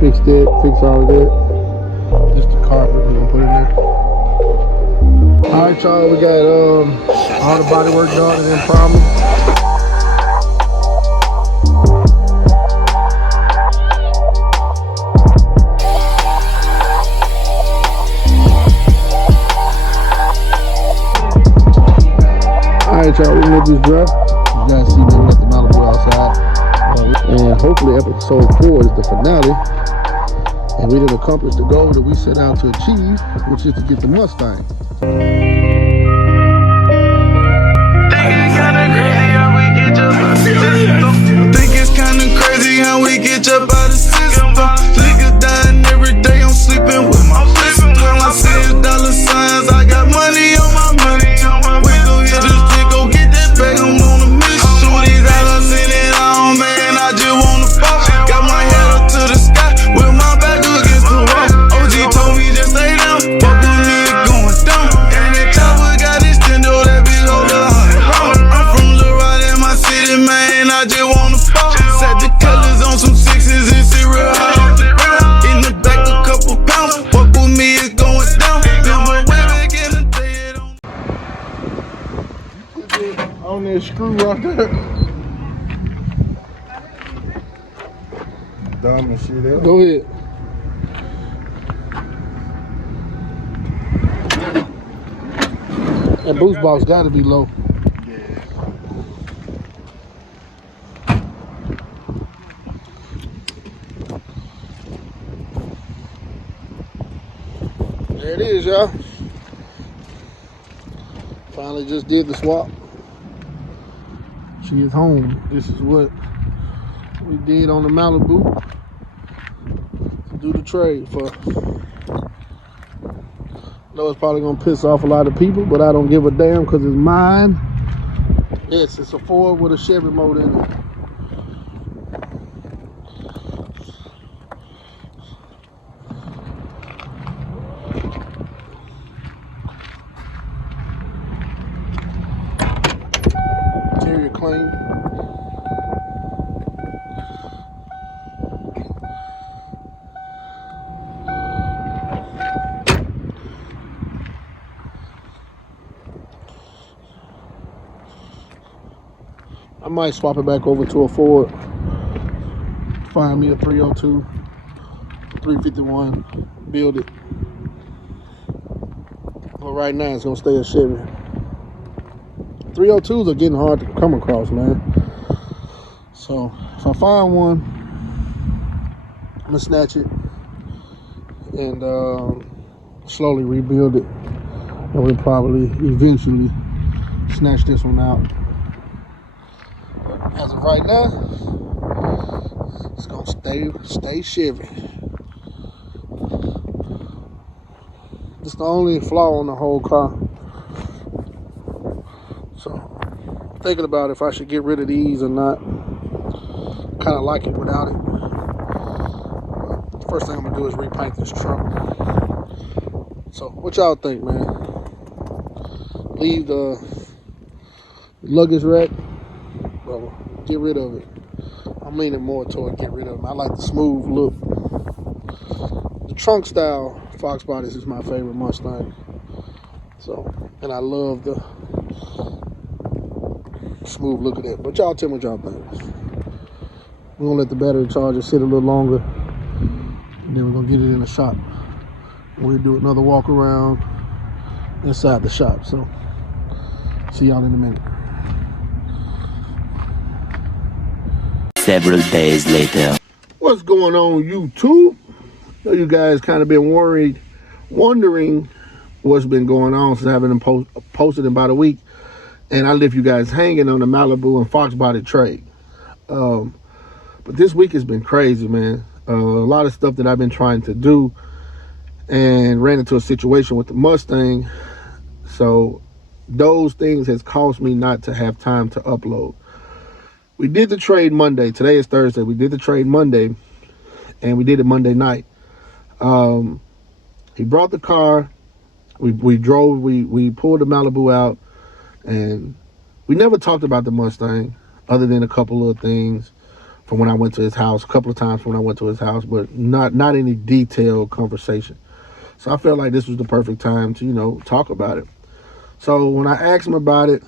Fixed it, fix all of that. Just the carpet we're gonna put in there. Alright y'all, we got all the body work done and then primer. Alright y'all, we're gonna let this dry. You guys see me let the Malibu outside. And hopefully episode 4 is the finale. And we didn't accomplish the goal that we set out to achieve, which is to get the Mustang. Think it's kinda crazy how we get up out of system. Niggas dying every day, I'm sleeping with my pistol. I see dollar signs, I got money on my money. We gon' hit this shit, go get that bag, I'm on a mission. These dollars in it all, man, I just wanna fall. Got my head up to the sky, with my back against the wall. OG told me just stay down, fuck with me, it going down. And that chopper got this tendo, that bitch hold a 100 rounds. I'm from Lil Rod in my city, man, I just wanna fall. Set the colors on some 6s and see real high off the ground. In the back a couple pounds, fuck with me, it's going down. Then my way back in the day, it On that screw right there. Dumb and shit. Go ahead. That boost box gotta be low. There it is, y'all. Finally just did the swap. She is home. This is what we did on the Malibu to do the trade for. I know it's probably gonna piss off a lot of people, but I don't give a damn because it's mine. Yes, it's a Ford with a Chevy motor in it. Interior clean. I might swap it back over to a Ford. Find me a 302, 351, build it. But right now it's gonna stay a Chevy. 302s are getting hard to come across, man. So if I find one, I'm gonna snatch it and slowly rebuild it. And we'll probably eventually snatch this one out. As of right now, it's gonna stay Chevy. It's the only flaw on the whole car. So, thinking about if I should get rid of these or not. Kind of like it without it. But the first thing I'm gonna do is repaint this truck. So, what y'all think, man? Leave the luggage rack. Well, get rid of it. I'm leaning more toward get rid of them. I like the smooth look. The trunk style Foxbody is my favorite Mustang. So, and I love the smooth look of that. But y'all tell me what y'all think. We're gonna let the battery charger sit a little longer, and then we're gonna get it in the shop. We'll do another walk around inside the shop. So, see y'all in a minute. Several days later. What's going on, YouTube? I know you guys kind of been wondering what's been going on since I haven't posted in about a week. And I left you guys hanging on the Malibu and Foxbody trade. But this week has been crazy, man. A lot of stuff that I've been trying to do and ran into a situation with the Mustang. So those things has caused me not to have time to upload. We did the trade Monday. Today is Thursday. We did the trade Monday, and we did it Monday night. He brought the car. We pulled the Malibu out, and we never talked about the Mustang other than a couple of things from when I went to his house, a couple of times when I went to his house, but not any detailed conversation. So I felt like this was the perfect time to, talk about it. So when I asked him about it,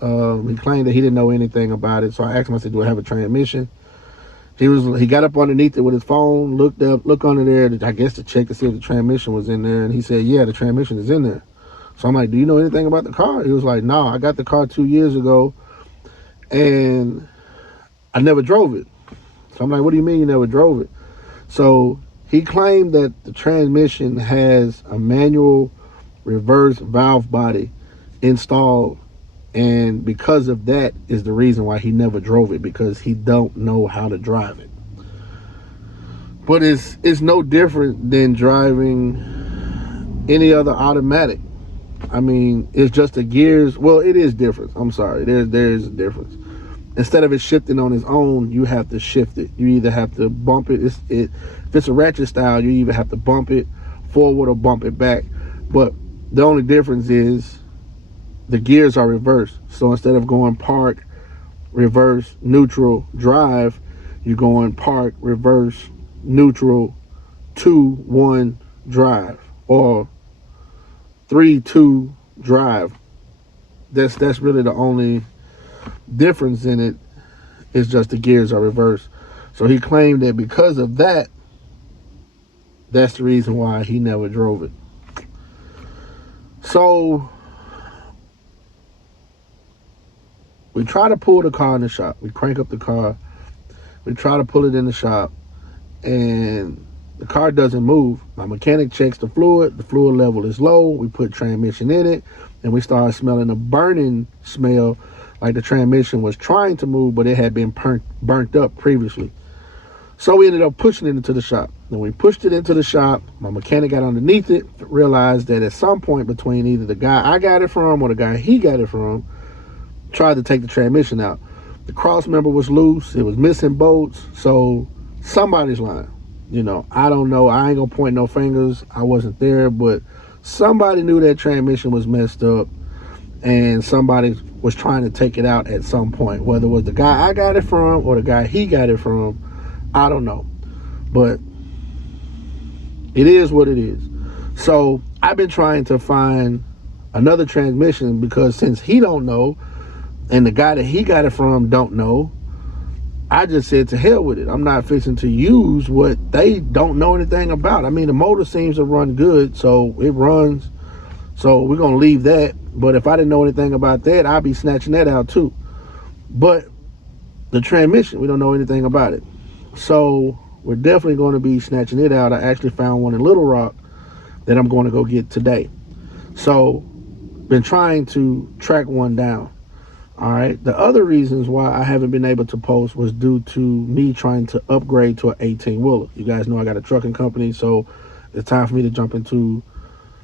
he claimed that he didn't know anything about it. So I asked him, I said, do I have a transmission? He got up underneath it with his phone, looked under there, I guess to check to see if the transmission was in there. And he said, yeah, the transmission is in there. So I'm like, do you know anything about the car? He was like, no, I got the car 2 years ago and I never drove it. So I'm like, what do you mean you never drove it? So he claimed that the transmission has a manual reverse valve body installed, and because of that is the reason why he never drove it, because he don't know how to drive it. But it's no different than driving any other automatic. I mean, it's just the gears. Well, it is different. I'm sorry. There's a difference. Instead of it shifting on its own, you have to shift it. You either have to bump it. If it's a ratchet style, you either have to bump it forward or bump it back. But the only difference is the gears are reversed. So instead of going park, reverse, neutral, drive, you're going park, reverse, neutral, 2, 1, drive, or 3, 2, drive. That's really the only difference in it, is just the gears are reversed. So he claimed that because of that, that's the reason why he never drove it. So we try to pull the car in the shop. We crank up the car. We try to pull it in the shop, and the car doesn't move. My mechanic checks the fluid. The fluid level is low. We put transmission in it, and we started smelling a burning smell, like the transmission was trying to move, but it had been burnt up previously. So we ended up pushing it into the shop. When we pushed it into the shop, my mechanic got underneath it, realized that at some point between either the guy I got it from or the guy he got it from, tried to take the transmission out. The cross member was loose. It was missing bolts. So somebody's lying. I don't know. I ain't gonna point no fingers. I wasn't there, but somebody knew that transmission was messed up, and somebody was trying to take it out at some point. Whether it was the guy I got it from or the guy he got it from, I don't know. But it is what it is. So I've been trying to find another transmission, because since he don't know and the guy that he got it from don't know, I just said to hell with it. I'm not fixing to use what they don't know anything about. I mean, the motor seems to run good, so it runs. So we're going to leave that. But if I didn't know anything about that, I'd be snatching that out too. But the transmission, we don't know anything about it. So we're definitely going to be snatching it out. I actually found one in Little Rock that I'm going to go get today. So been trying to track one down. All right. The other reasons why I haven't been able to post was due to me trying to upgrade to an 18-wheeler. You guys know I got a trucking company, so it's time for me to jump into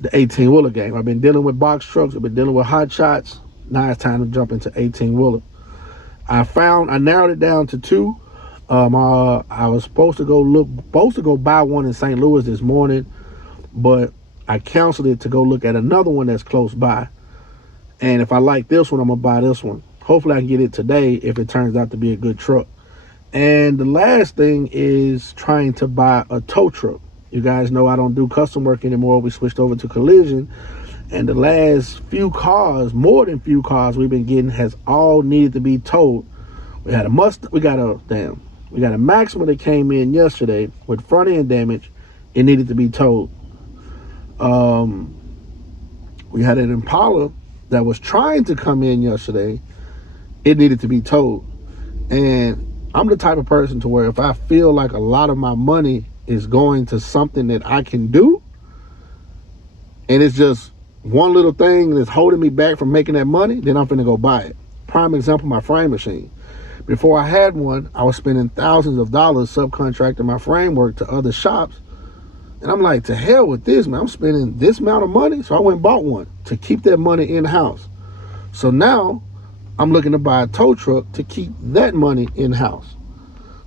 the 18-wheeler game. I've been dealing with box trucks. I've been dealing with hot shots. Now it's time to jump into 18-wheeler. I narrowed it down to 2. I was supposed to go buy one in St. Louis this morning, but I canceled it to go look at another one that's close by. And if I like this one, I'm gonna buy this one. Hopefully I can get it today if it turns out to be a good truck. And the last thing is trying to buy a tow truck. You guys know I don't do custom work anymore. We switched over to collision, and the last few cars, more than few cars we've been getting, has all needed to be towed. We got a Maxima that came in yesterday with front end damage. It needed to be towed. We had an Impala that was trying to come in yesterday. It needed to be towed. And I'm the type of person to where if I feel like a lot of my money is going to something that I can do, and it's just one little thing that's holding me back from making that money, then I'm finna go buy it. Prime example, my frame machine. Before I had one, I was spending thousands of dollars subcontracting my framework to other shops. And I'm like, to hell with this, man. I'm spending this amount of money. So I went and bought one to keep that money in-house. So now I'm looking to buy a tow truck to keep that money in-house.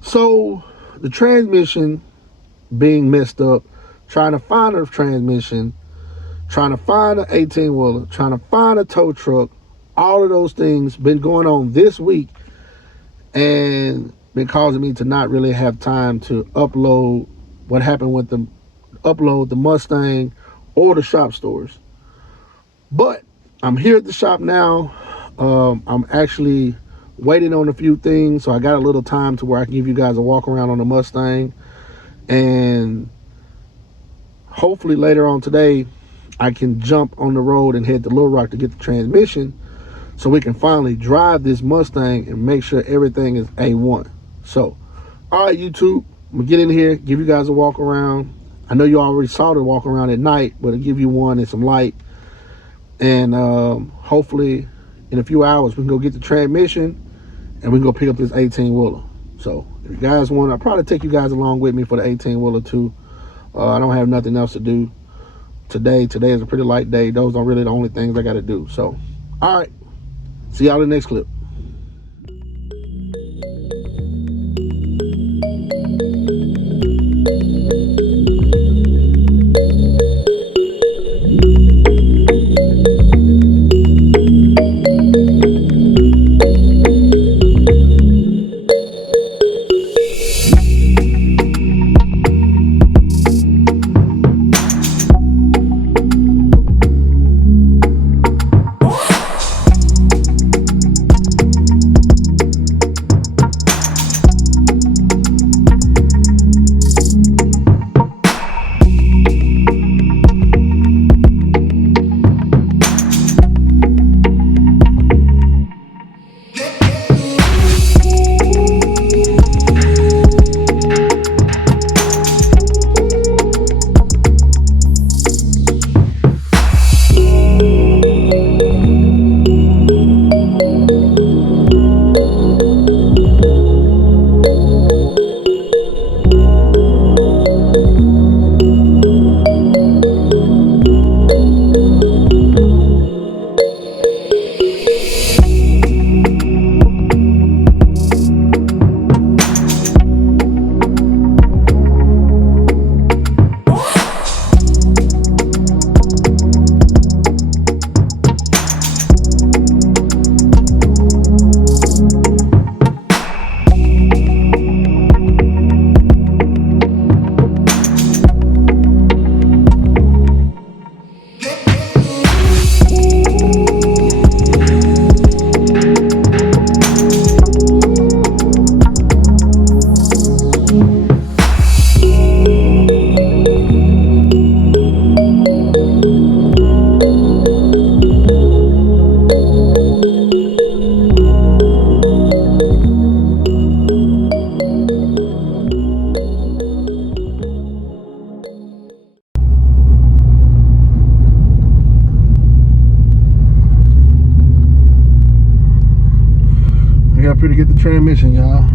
So the transmission being messed up, trying to find a transmission, trying to find an 18-wheeler, trying to find a tow truck, All of those things been going on this week and been causing me to not really have time to upload what happened with the Mustang or the shop stores. But I'm here at the shop now. I'm actually waiting on a few things, so I got a little time to where I can give you guys a walk around on the Mustang. And hopefully later on today, I can jump on the road and head to Little Rock to get the transmission so we can finally drive this Mustang and make sure everything is A1. So, all right, YouTube, I'm going to get in here, give you guys a walk around. I know you already saw the walk around at night, but I'll give you one and some light. And hopefully in a few hours, we can go get the transmission and we can go pick up this 18-wheeler. So, if you guys want, I'll probably take you guys along with me for the 18-wheeler too. I don't have nothing else to do today. Today is a pretty light day. Those are really the only things I got to do. So, all right. See y'all in the next clip. Up here to get the transmission, y'all.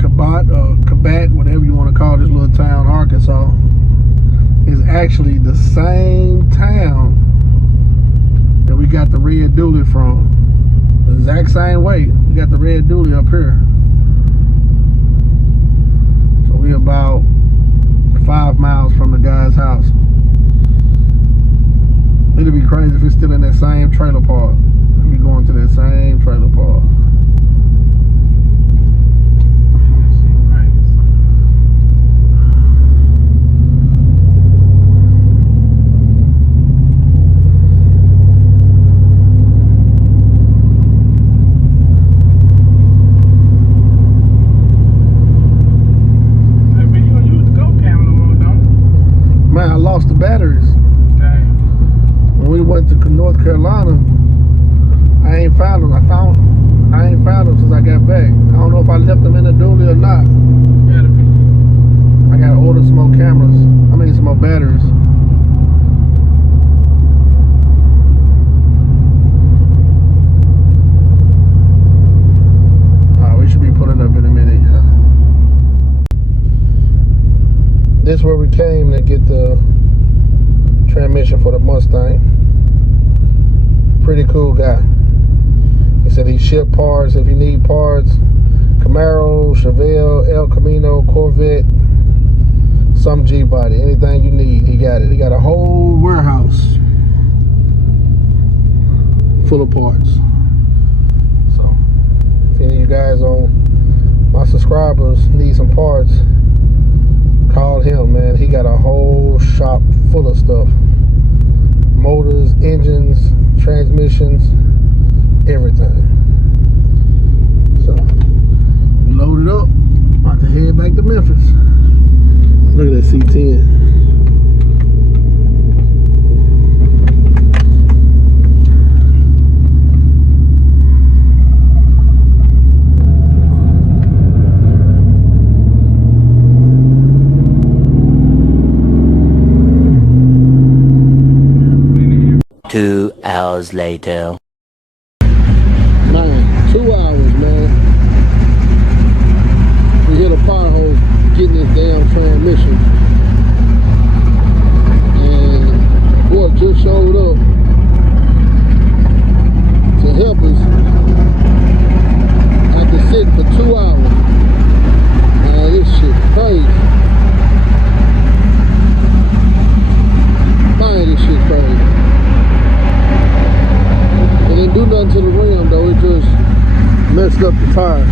Cabot, whatever you want to call this little town, Arkansas, is actually the same town that we got the red dually from. The exact same way. We got the red dually up here. So we about 5 miles from the guy's house. It'd be crazy if it's still in that same trailer park. If we going to that same trailer park. Lost the batteries. Dang. When we went to North Carolina, I ain't found them. I ain't found them since I got back. I don't know if I left them in the dually or not. Gotta be. I gotta order some more cameras. I mean some more batteries. We should be pulling up in a minute. This is where we came to get the transmission for the Mustang. Pretty cool guy. He said he shipped parts if you need parts. Camaro, Chevelle, El Camino, Corvette, some G-body. Anything you need, he got it. He got a whole warehouse full of parts. So if any of you guys my subscribers need some parts, call him, man. He got a whole shop full of stuff. Motors, engines, transmissions, everything. So load it up, about to head back to Memphis. Look at that C10. Two hours later. Man, 2 hours, man. We hit a pothole getting this damn transmission. And boy just showed up to help us after sitting for 2 hours. Man, this shit crazy. Man, this shit crazy. It didn't do nothing to the rim though, it just messed up the tire.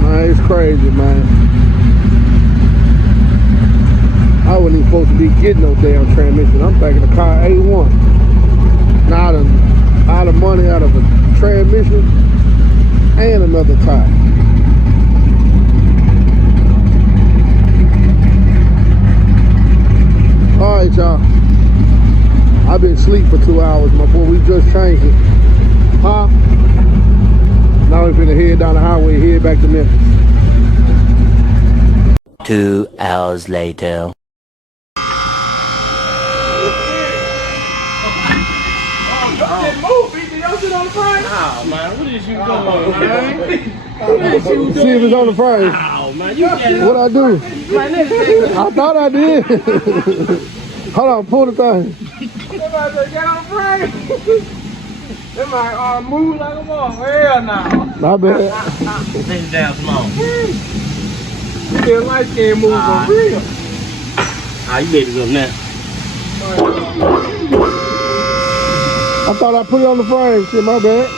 Man, it's crazy, man. I wasn't even supposed to be getting no damn transmission. I'm thinking the car A1. Now out of money out of a transmission and another tire. Alright, y'all. I've been asleep for 2 hours, my boy. We just changed it. Huh? Now we're finna head down the highway, head back to Memphis. 2 hours later. Oh, man, what is you doing, man? What is you doing? See if it's on the frame. Oh, man, you got it. What I do? I thought I did. Hold on, pull the thing. Somebody get on the frame. They might move like a ball. Hell no. My bad. Take it down small. You feel light skin move for real. Ah, you made it up now. I thought I put it on the frame. Shit, my bad.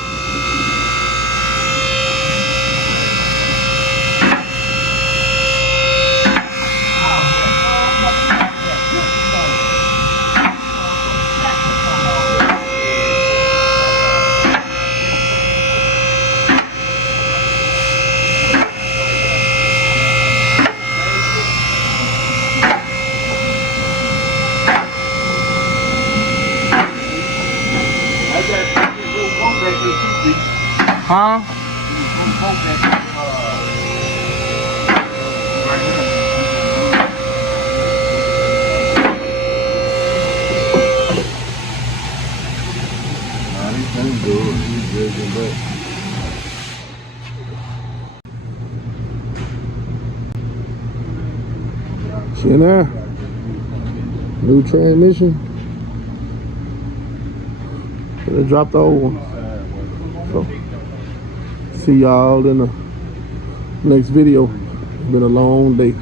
Huh? See in there? New transmission. They dropped the old one. So, see y'all in the next video. It's been a long day.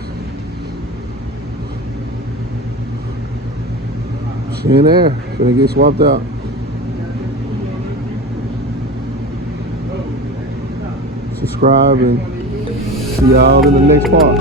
See in there? Finna get swapped out. Subscribe and see y'all in the next part.